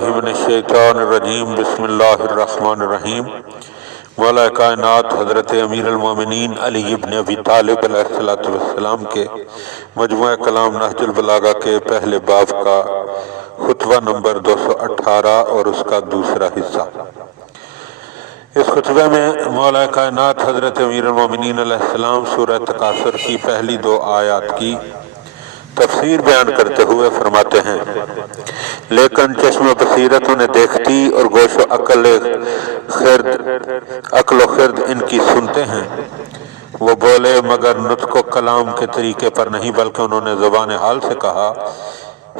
باللہ من الشیطان الرجیم بسم اللہ الرحمن الرحیم۔ مولا کائنات حضرت امیر المومنین علی ابن ابی طالب علیہ السلام کے مجموعہ کلام نہج البلاغہ کے پہلے باب کا خطبہ نمبر 218 اور اس کا دوسرا حصہ۔ اس خطبے میں مولا کائنات حضرت امیر المومنین علیہ السلام سورہ تکاثر کی پہلی 2 آیات کی تفسیر بیان کرتے ہوئے فرماتے ہیں، لیکن چشم بصیرت انہیں دیکھتی اور گوش و عقل و خرد ان کی سنتے ہیں۔ وہ بولے مگر نطق و کلام کے طریقے پر نہیں، بلکہ انہوں نے زبان حال سے کہا۔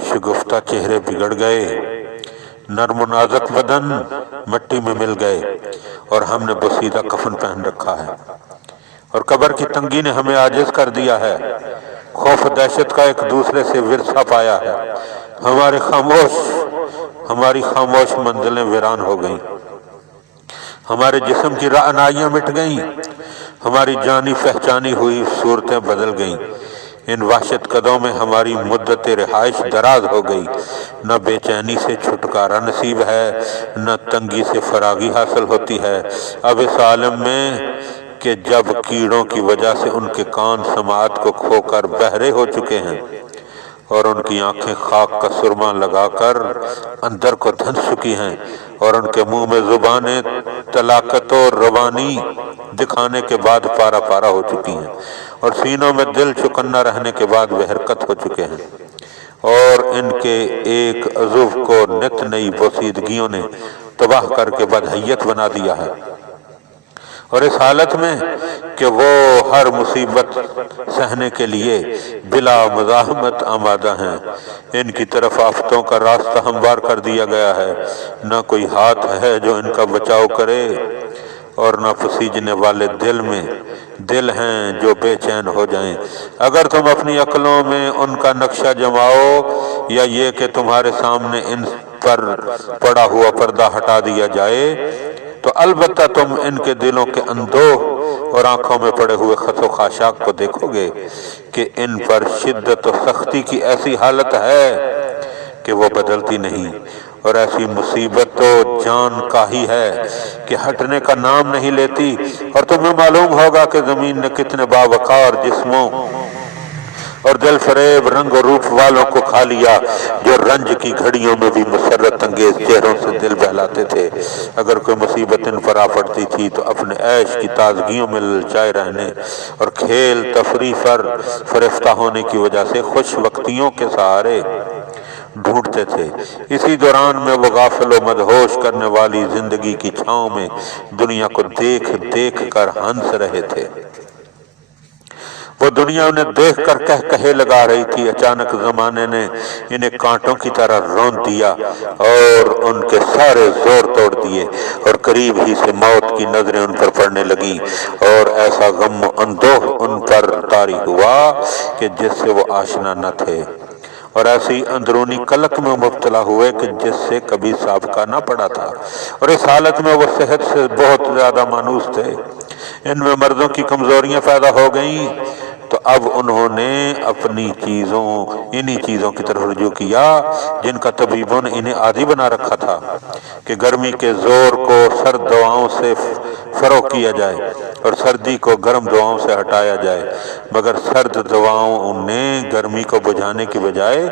شگفتہ چہرے بگڑ گئے، نرم و نازک بدن مٹی میں مل گئے، اور ہم نے بوسیدہ کفن پہن رکھا ہے، اور قبر کی تنگی نے ہمیں عاجز کر دیا ہے۔ خوف و دہشت کا ایک دوسرے سے ورثہ پایا ہے۔ ہماری خاموش منزلیں ویران ہو گئیں، ہمارے جسم کی رعنائیاں مٹ گئیں، ہماری جانی پہچانی ہوئی صورتیں بدل گئیں۔ ان وحشت قدوں میں ہماری مدت رہائش دراز ہو گئی۔ نہ بے چینی سے چھٹکارا نصیب ہے، نہ تنگی سے فراغی حاصل ہوتی ہے۔ اب اس عالم میں کہ جب کیڑوں کی وجہ سے ان کے کان سماعت کو کھو کر بہرے ہو چکے ہیں، اور ان کی آنکھیں خاک کا سرما لگا کر اندر کو دھنس چکی ہیں، اور ان کے منہ میں زبانیں طلاقت و روانی دکھانے کے بعد پارا پارا ہو چکی ہیں، اور سینوں میں دل چکنا رہنے کے بعد وہ حرکت ہو چکے ہیں، اور ان کے ایک عضو کو نت نئی بوسیدگیوں نے تباہ کر کے بدحیت بنا دیا ہے۔ اور اس حالت میں کہ وہ ہر مصیبت سہنے کے لیے بلا مزاحمت آمادہ ہیں، ان کی طرف آفتوں کا راستہ ہموار کر دیا گیا ہے۔ نہ کوئی ہاتھ ہے جو ان کا بچاؤ کرے، اور نہ پسیجنے والے دل ہیں جو بے چین ہو جائیں۔ اگر تم اپنی عقلوں میں ان کا نقشہ جماؤ، یا یہ کہ تمہارے سامنے ان پر پڑا ہوا پردہ ہٹا دیا جائے، تو البتہ تم ان کے دلوں کے اندوہ اور آنکھوں میں پڑے ہوئے خط و خاشاک کو دیکھو گے کہ ان پر شدت و سختی کی ایسی حالت ہے کہ وہ بدلتی نہیں، اور ایسی مصیبت تو جان کاہی ہے کہ ہٹنے کا نام نہیں لیتی۔ اور تمہیں معلوم ہوگا کہ زمین نے کتنے باوقار جسموں اور دل فریب رنگ و روپ والوں کو کھا لیا، جو رنج کی گھڑیوں میں بھی مسرت انگیز چہروں سے دل بہلاتے تھے۔ اگر کوئی مصیبت ان پر آ پڑتی تھی تو اپنے عیش کی تازگیوں میں للچائے رہنے اور کھیل تفریح پر فریفتہ ہونے کی وجہ سے خوش وقتیوں کے سہارے ڈھونڈتے تھے۔ اسی دوران میں وہ غافل و مدہوش کرنے والی زندگی کی چھاؤں میں دنیا کو دیکھ دیکھ کر ہنس رہے تھے۔ وہ دنیا انہیں دیکھ کر کہے لگا رہی تھی۔ اچانک زمانے نے انہیں کانٹوں کی طرح رون دیا اور ان کے سارے زور توڑ دیے، اور قریب ہی سے موت کی نظریں ان پر پڑنے لگیں، اور ایسا غم و اندوہ ان پر طاری ہوا کہ جس سے وہ آشنا نہ تھے، اور ایسی اندرونی قلق میں مبتلا ہوئے کہ جس سے کبھی سابقہ نہ پڑا تھا، اور اس حالت میں وہ صحت سے بہت زیادہ مانوس تھے۔ ان میں مردوں کی کمزوریاں پیدا ہو گئیں، تو اب انہوں نے انہی چیزوں کی طرف رجوع کیا جن کا طبیبوں نے انہیں عادی بنا رکھا تھا، کہ گرمی کے زور کو سرد دواؤں سے فروغ کیا جائے اور سردی کو گرم دواؤں سے ہٹایا جائے، مگر سرد دواؤں نے گرمی کو بجھانے کی بجائے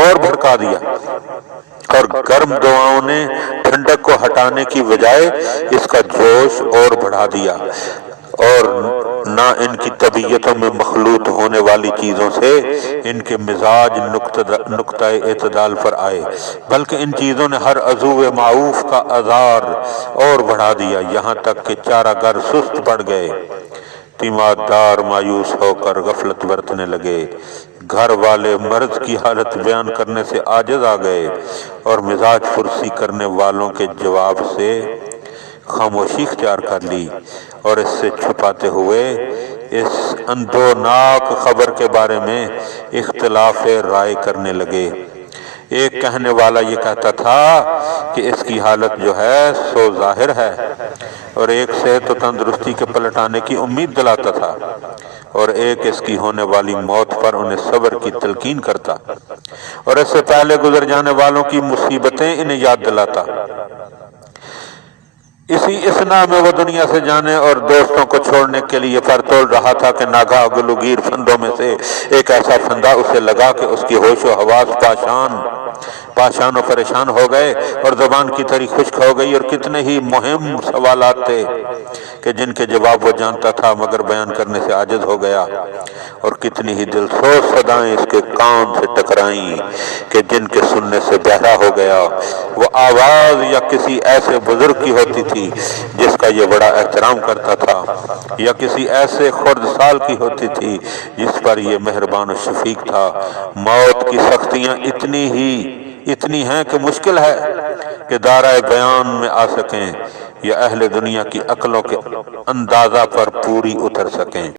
اور بھڑکا دیا، اور گرم دواؤں نے ٹھنڈک کو ہٹانے کی بجائے اس کا جوش اور بڑھا دیا، اور نہ ان کی طبیعتوں میں مخلوط ہونے والی چیزوں سے ان کے مزاج نقطہ اعتدال پر آئے، بلکہ ان چیزوں نے ہر عضو معروف کا آزار اور بڑھا دیا، یہاں تک کہ چارہ گر سست پڑ گئے، تیماردار مایوس ہو کر غفلت برتنے لگے، گھر والے مرض کی حالت بیان کرنے سے عاجز آ گئے، اور مزاج پرسی کرنے والوں کے جواب سے خاموشی اختیار کر لی، اور اس سے چھپاتے ہوئے اس اندوناک خبر کے بارے میں اختلاف رائے کرنے لگے۔ ایک کہنے والا یہ کہتا تھا کہ اس کی حالت جو ہے سو ظاہر ہے، اور ایک صحت و تندرستی کے پلٹ آنے کی امید دلاتا تھا، اور ایک اس کی ہونے والی موت پر انہیں صبر کی تلقین کرتا اور اس سے پہلے گزر جانے والوں کی مصیبتیں انہیں یاد دلاتا۔ اسی اسنا میں وہ دنیا سے جانے اور دوستوں کو چھوڑنے کے لیے پر تول رہا تھا کہ ناگہاں گلوگیر فندوں میں سے ایک ایسا فندہ اسے لگا کہ اس کی ہوش و حواس پاشان و پریشان ہو گئے اور زبان کی تری خشک ہو گئی، اور کتنے ہی مہم سوالات تھے کہ جن کے جواب وہ جانتا تھا مگر بیان کرنے سے عاجز ہو گیا، اور کتنی ہی دلسوز صدائیں اس کے کان سے ٹکرائیں کہ جن کے سننے سے بہرا ہو گیا۔ وہ آواز یا کسی ایسے بزرگ کی ہوتی تھی جس کا یہ بڑا احترام کرتا تھا، یا کسی ایسے خرد سال کی ہوتی تھی جس پر یہ مہربان و شفیق تھا۔ موت کی سختیاں اتنی ہیں کہ مشکل ہے کہ دائرۂ بیان میں آ سکیں یا اہل دنیا کی عقلوں کے اندازہ پر پوری اتر سکیں۔